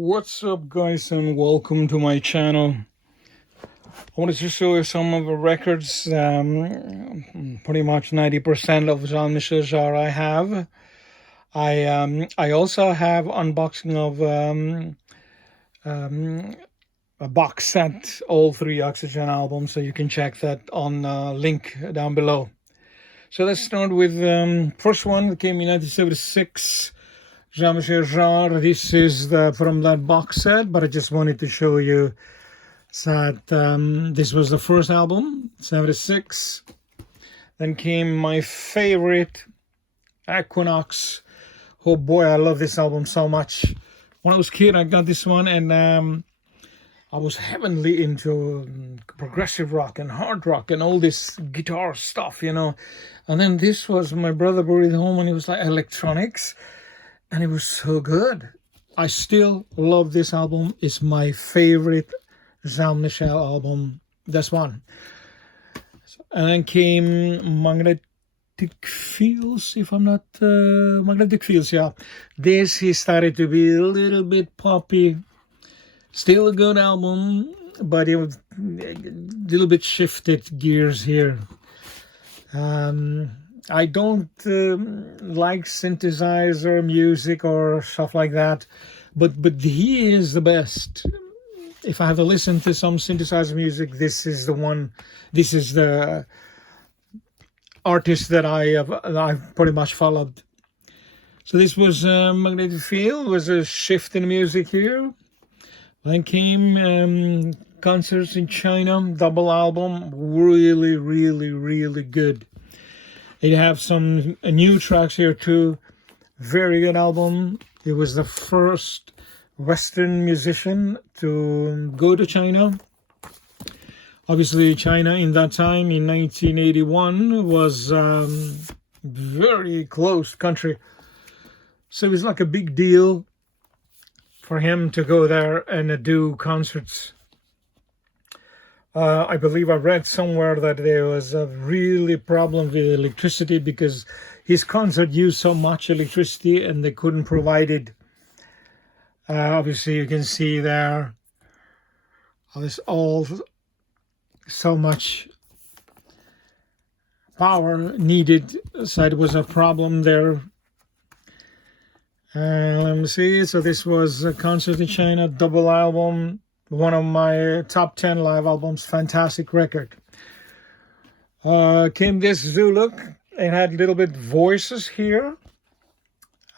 What's up, guys, and welcome to my channel. I wanted to show you some of the records, pretty much 90% of Jean-Michel Jarre I have. I also have unboxing of a box set, all three Oxygen albums, so you can check that on link down below. So let's start with first one that came in 1976. Jean-Michel Jarre. This is from that box set, but I just wanted to show you that this was the first album, 76. Then came my favorite, Equinox. Oh boy, I love this album so much. When I was a kid, I got this one, and I was heavily into progressive rock and hard rock and all this guitar stuff, you know. And then this was, my brother brought it home, and it was like electronics. And it was so good. I still love this album. It's my favorite Jean-Michel album. That's one. And then came Magnetic Fields, if I'm not... Magnetic Fields, yeah. This, he started to be a little bit poppy. Still a good album, but it was a little bit shifted gears here. I don't like synthesizer music or stuff like that, but he is the best. If I have to listen to some synthesizer music, this is the one. This is the artist that I've pretty much followed. So this was Magnetic Field. Was a shift in music here. Then came Concerts in China, double album, really good. They have some new tracks here too. Very good album. It was the first Western musician to go to China. Obviously, China in that time, in 1981, was very close country. So it's like a big deal for him to go there and do concerts. I believe I read somewhere that there was a really problem with electricity because his concert used so much electricity and they couldn't provide it. Obviously, you can see there, there's all so much power needed, so it was a problem there. Let me see. So this was a Concert in China, double album. One of my top 10 live albums, fantastic record. Came this Zuluk. It had little bit voices here.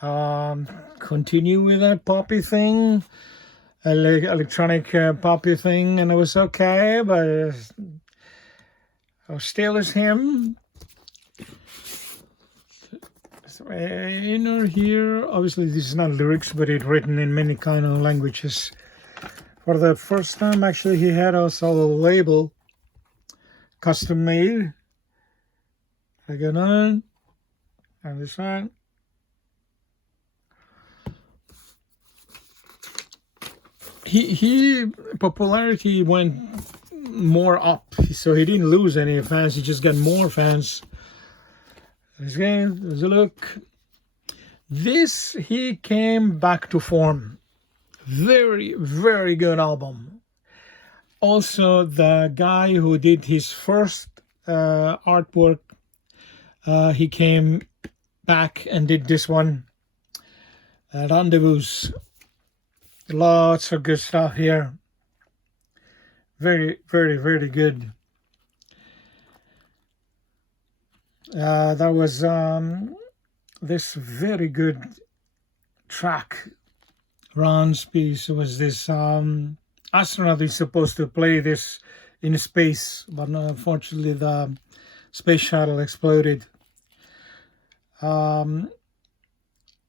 Continue with that poppy thing, electronic poppy thing, and it was okay, but still is him. So, here, obviously this is not lyrics, but it's written in many kind of languages. For the first time, actually, he had also a label, custom made. I go on, and this one. He popularity went more up, so he didn't lose any fans. He just got more fans. Again, there's a look. This, he came back to form. Very good album. Also, the guy who did his first artwork, he came back and did this one, Rendezvous. Lots of good stuff here. Very good. That was this very good track. Ron's piece was this astronaut is supposed to play this in space, but unfortunately the space shuttle exploded. So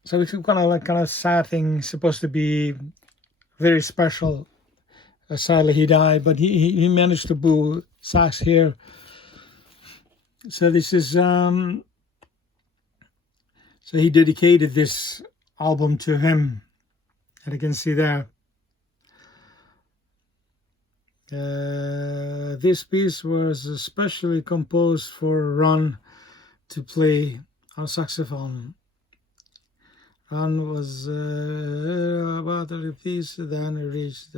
it's kind of sad thing, supposed to be very special. Sadly he died, but he managed to pull sax here. So this is so he dedicated this album to him. And you can see there. This piece was especially composed for Ron to play on saxophone. Ron was about the piece, then it reached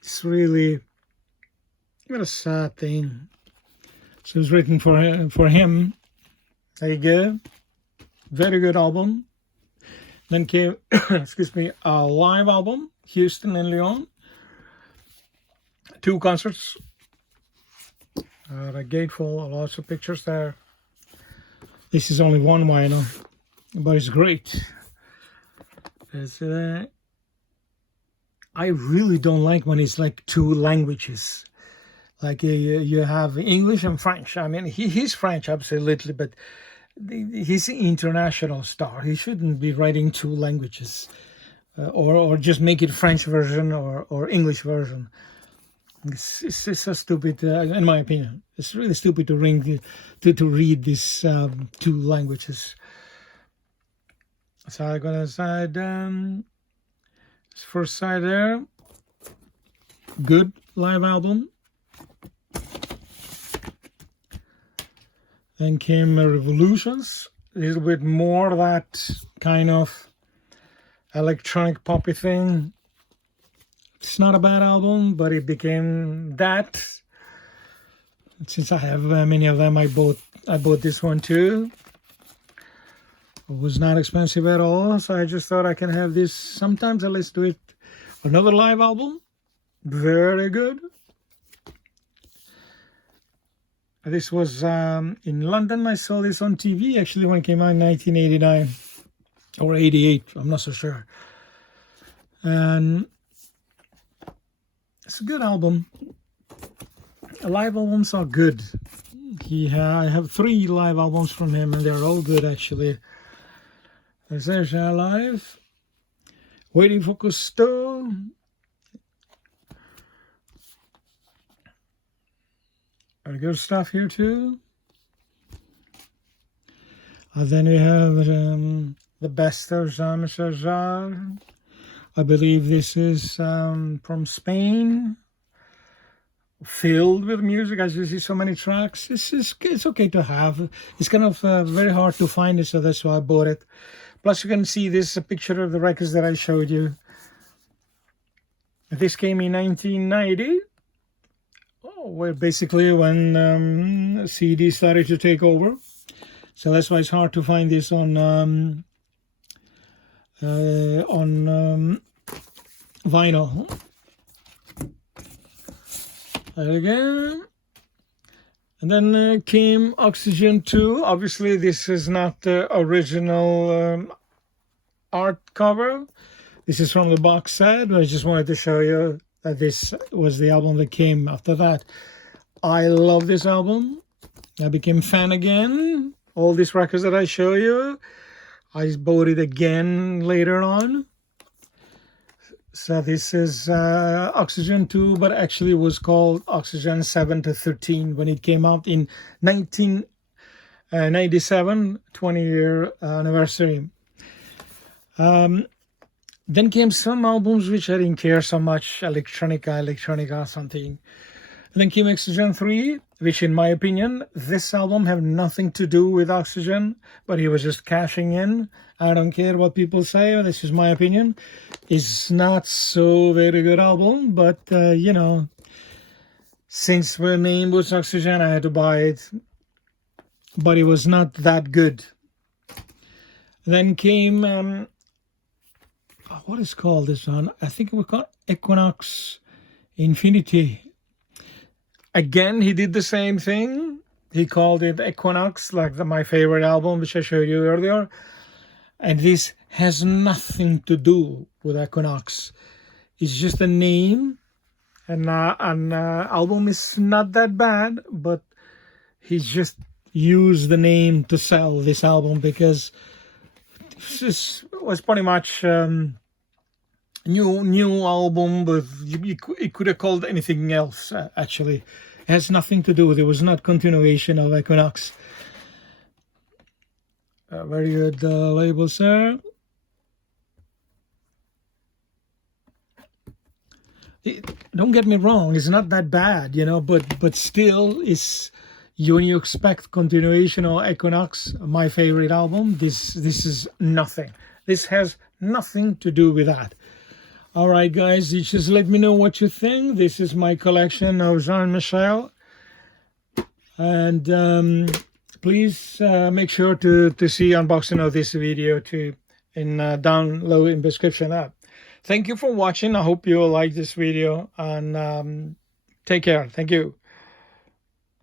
it's really what a sad thing. So it's written for him. There you go. Very good album. Then came, excuse me, a live album, Houston and Lyon. 2 concerts. The Gateful, lots of pictures there. This is only one vinyl, but it's great. I really don't like when it's like 2 languages. Like you have English and French. I mean, he's French, absolutely, but he's an international star. He shouldn't be writing 2 languages, or just make it French version or English version. It's so stupid, in my opinion. It's really stupid to read these 2 languages. So I got a side, first side there. Good live album. Then came Revolutions, a little bit more that kind of electronic poppy thing. It's not a bad album, but it became that. Since I have many of them, I bought this one too. It was not expensive at all, so I just thought I can have this. Sometimes I listen to it. Another live album, very good. This was in London. I saw this on TV actually when it came out in 1989 or 88. I'm not so sure. And it's a good album. Live albums are good. I have 3 live albums from him, and they're all good actually. There's Live, Waiting for Cousteau. Good stuff here too. And then we have the best of JEAN-MICHEL Jarre. I believe this is from Spain. Filled with music, as you see, so many tracks. It's okay to have. It's kind of very hard to find it, so that's why I bought it. Plus, you can see this a picture of the records that I showed you. This came in 1990. Well, basically when CD started to take over, so that's why it's hard to find this on vinyl. There again, and then came Oxygen 2. Obviously, this is not the original art cover. This is from the box set, but I just wanted to show you that this was the album that came after that. I love this album. I became fan again. All these records that I show you, I bought it again later on. So this is Oxygen 2, but actually it was called Oxygen 7 to 13 when it came out in 1997, 20-year anniversary. Then came some albums which I didn't care so much, electronica something. And then came Oxygen 3, which in my opinion, this album had nothing to do with Oxygen, but he was just cashing in. I don't care what people say, this is my opinion. It's not so very good album, but you know, since the name was Oxygen, I had to buy it. But it was not that good. Then came... what is called this one? I think it was called Equinox Infinity. Again, he did the same thing. He called it Equinox, like my favorite album, which I showed you earlier. And this has nothing to do with Equinox. It's just a name. And an album is not that bad, but he just used the name to sell this album because this was pretty much new album, but it could have called anything else. Actually, it has nothing to do with it. It was not continuation of Equinox. Very good labels there. Don't get me wrong; it's not that bad, you know. But still, it's when you expect continuation of Equinox, my favorite album. This is nothing. This has nothing to do with that. All right, guys, you just let me know what you think. This is my collection of JEAN-MICHEL. And please make sure to see unboxing of this video too down low in description app. Thank you for watching. I hope you will like this video, and take care. Thank you.